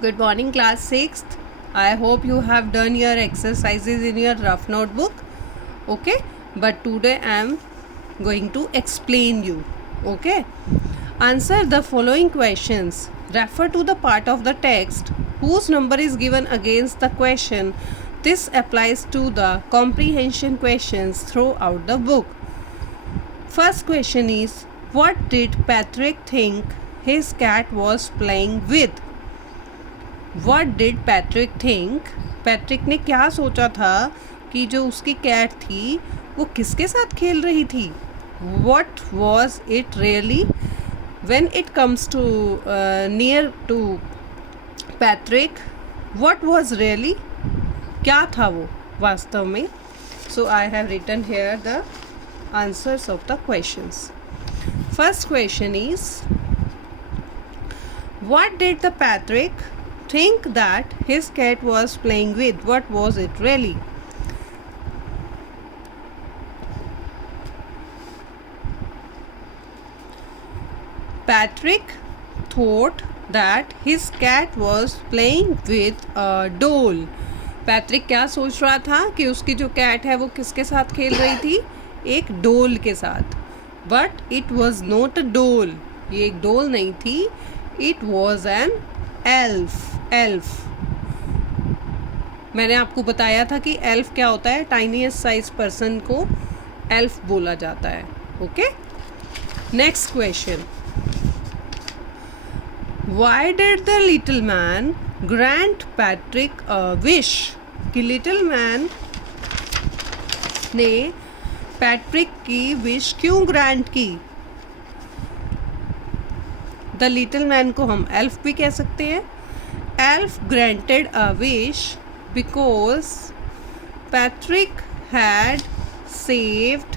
Good morning, class 6th. I hope you have done your exercises in your rough notebook. Okay, but today I am going to explain you. Okay, answer the following questions. Refer to the part of the text whose number is given against the question. This applies to the comprehension questions throughout the book. First question is, what did Patrick think his cat was playing with? What did Patrick think? Patrick ने क्या सोचा था कि जो उसकी cat थी वो किसके साथ खेल रही थी? What was it really? When it comes to near to Patrick, what was really? क्या था वो वास्तव में? So I have written here the answers of the questions. First question is, what did the Patrick think that his cat was playing with? What was it really? Patrick thought that his cat was playing with a doll. Patrick क्या सोच रहा था कि उसकी जो cat है वो किसके साथ खेल रही थी? एक डोल के साथ. But it was not a डोल. ये एक डोल नहीं थी. It was an elf. मैंने आपको बताया था कि एल्फ क्या होता है. टाइनीएस्ट साइज पर्सन को एल्फ बोला जाता है. Okay, next question. Why did the little man grant Patrick a wish? कि लिटिल मैन ने पैट्रिक की विश क्यों ग्रांट की? द लिटिल मैन को हम एल्फ भी कह सकते हैं. Elf granted a wish because Patrick had saved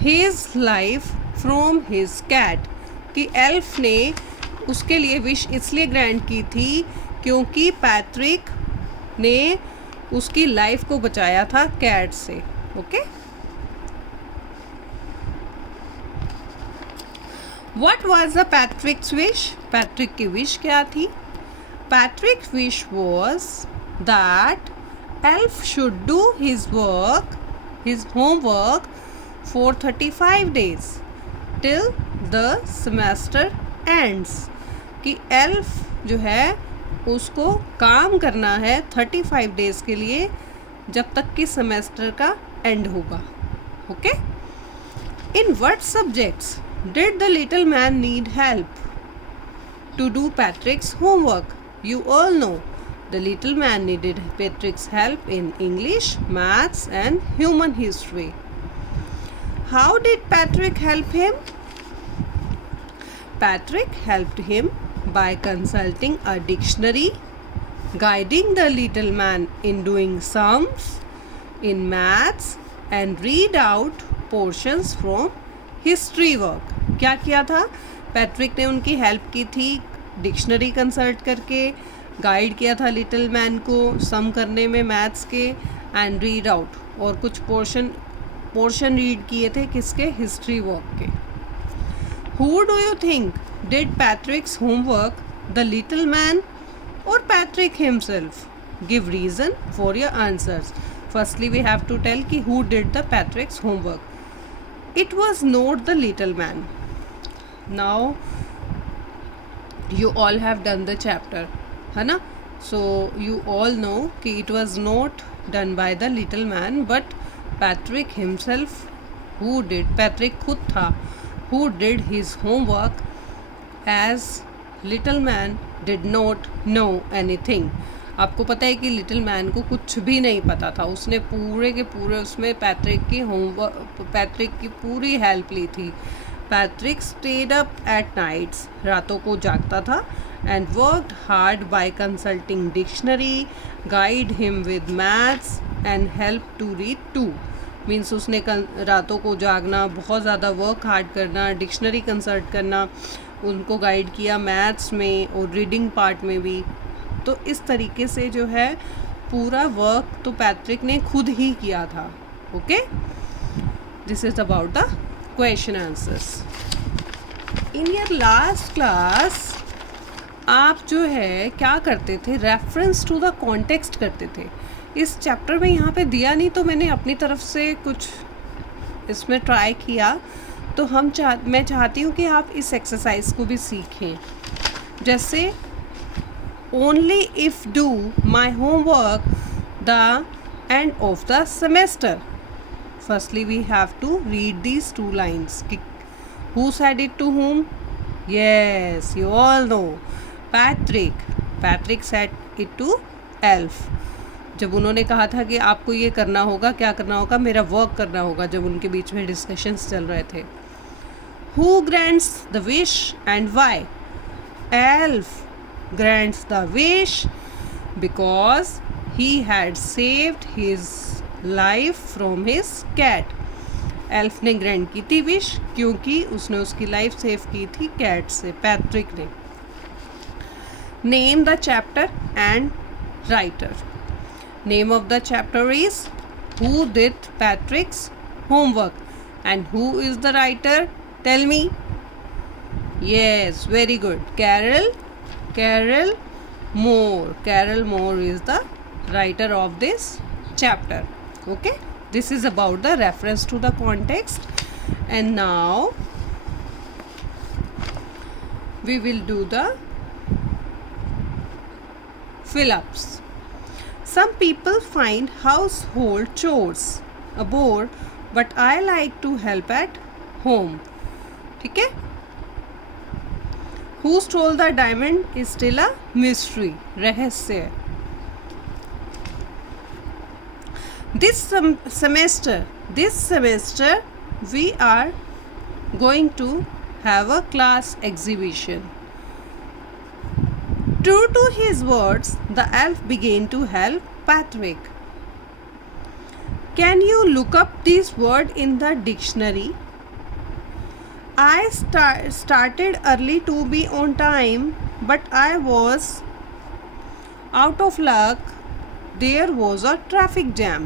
his life from his cat. कि एल्फ ने उसके लिए विश इसलिए ग्रांट की थी क्योंकि पैट्रिक ने उसकी लाइफ को बचाया था कैट से. Okay, what was the पैट्रिक्स wish? Patrick की विश क्या थी? Patrick wish was that elf should do his homework for 35 days till the semester ends. कि एल्फ जो है उसको काम करना है 35 डेज के लिए जब तक कि सेमेस्टर का एंड होगा. Okay, in what subjects did the little man need help to do Patrick's homework? You all know the little man needed Patrick's help in English, maths and human history. How did Patrick help him? Patrick helped him by consulting a dictionary, guiding the little man in doing sums in maths, and read out portions from history work. क्या किया था? Patrick ने उनकी help की थी dictionary consult करके, guide किया था लिटिल मैन को सम करने में मैथ्स के, एंड रीड आउट, और कुछ पोर्शन रीड किए थे किसके? हिस्ट्री वर्क के. Who do you think did Patrick's homework? The little man or Patrick himself? Give reason for your answers. Firstly, we have to tell कि who did the Patrick's homework. It was not the little man. Now you all have done the chapter, है ना? So you all know कि it was not done by the little man but Patrick himself. Who did? Patrick खुद था who did his homework as little man did not know anything. आपको पता है कि little man को कुछ भी नहीं पता था. उसने पूरे के पूरे उसमें पैट्रिक की पूरी हेल्प ली थी. Patrick stayed up at nights, रातों को जागता था, and worked hard by consulting dictionary, guide him with maths and help to read too. मीन्स उसने रातों को जागना, बहुत ज़्यादा वर्क हार्ड करना, डिक्शनरी कंसल्ट करना, उनको गाइड किया मैथ्स में और रीडिंग पार्ट में भी. तो इस तरीके से जो है पूरा वर्क तो पैट्रिक ने खुद ही किया था. Okay, this is about the question answers. In your last class, आप जो है क्या करते थे, रेफरेंस टू द कॉन्टेक्स्ट करते थे. इस चैप्टर में यहाँ पे दिया नहीं तो मैंने अपनी तरफ से कुछ इसमें ट्राई किया. तो मैं चाहती हूँ कि आप इस एक्सरसाइज को भी सीखें. जैसे only if do my homework the end of the semester. Firstly, we have to read these two lines. Who said it to whom? Yes, you all know. Patrick. Patrick said it to Elf. जब उन्होंने कहा था कि आपको ये करना होगा, क्या करना होगा, मेरा वर्क करना होगा, जब उनके बीच में डिस्कशंस चल रहे थे. Who grants the wish and why? Elf grants the wish because he had saved his life from his cat. Elf ने ग्रैंड की थी विश क्योंकि उसने उसकी लाइफ सेव की थी कैट से, पैट्रिक ने. Name the chapter and writer. Name of the chapter is who did Patrick's homework and who is the writer, tell me. Yes, very good. Carol Moore is the writer of this chapter. Okay, this is about the reference to the context. And now we will do the fill-ups. Some people find household chores a bore, but I like to help at home. ठीक है. Who stole the diamond is still a mystery. रहस्य. This semester we are going to have a class exhibition. True to his words, the elf began to help Patrick. Can you look up this word in the dictionary? I started early to be on time, but I was out of luck. There was a traffic jam.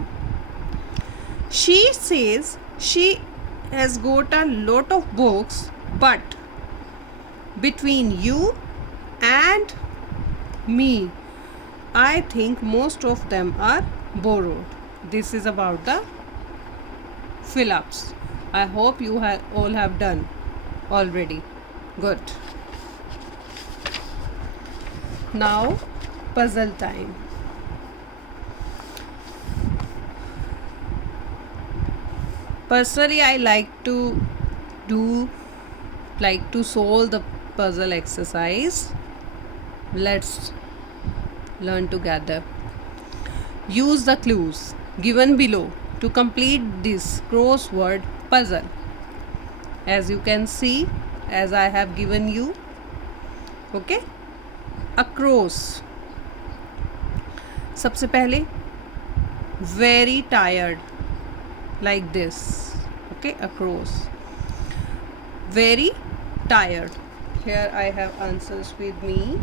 She says she has got a lot of books, but between you and me, I think most of them are borrowed. This is about the fill-ups. I hope you all have done already. Good. Now, puzzle time. Personally, I like to solve the puzzle exercise. Let's learn together. Use the clues given below to complete this crossword puzzle. As you can see, as I have given you. Okay? Across. सबसे पहले very tired. Like this. Okay, across. Very tired. Here I have answers with me.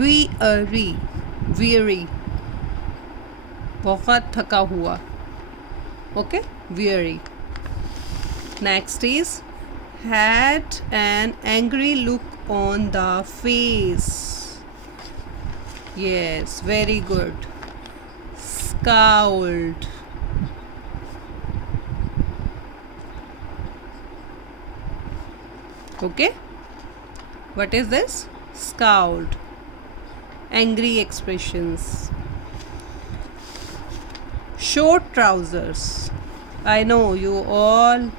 Weary. बहुत थका हुआ. Okay, weary. Next is had an angry look on the face. Yes, very good. Scowled. Okay, what is this? Scowled. Angry expressions. Short trousers. I know you all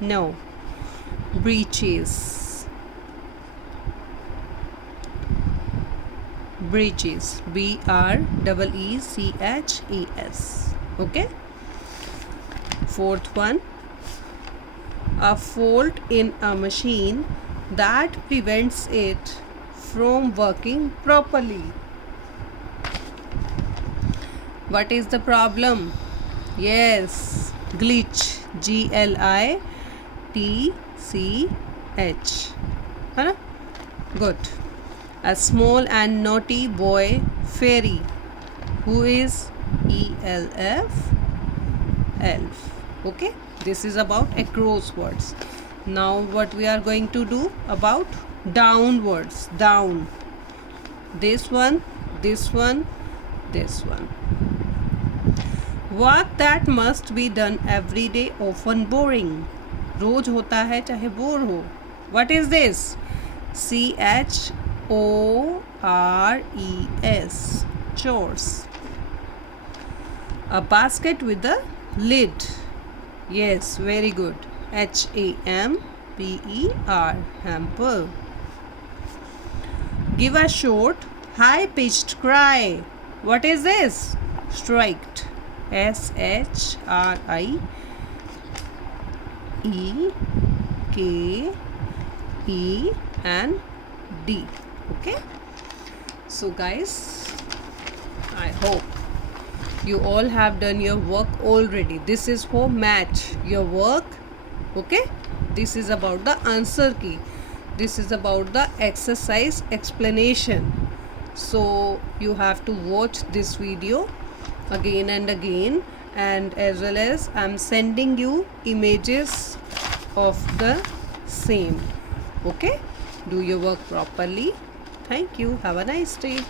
know. Breeches. Breeches. BREECHES. Okay. Fourth one. A fault in a machine that prevents it from working properly. What is the problem? Yes, glitch. GLITCH. है ना? Good. A small and naughty boy fairy. Who is ELF? Elf. Okay. This is about across words. Now what we are going to do about downwards, down. This one, this one, this one. Work that must be done every day, often boring. रोज होता है चाहे bore हो. What is this? CHORES. Chores. A basket with a lid. Yes, very good. HAMPER. Hamper. Give a short, high-pitched cry. What is this? Striked. SHRIEKEND. Okay. So guys, I hope you all have done your work already. This is for match your work. Okay, this is about the answer key. This is about the exercise explanation. So you have to watch this video again and again, and as well as I'm sending you images of the same. Okay, do your work properly. Thank you. Have a nice day.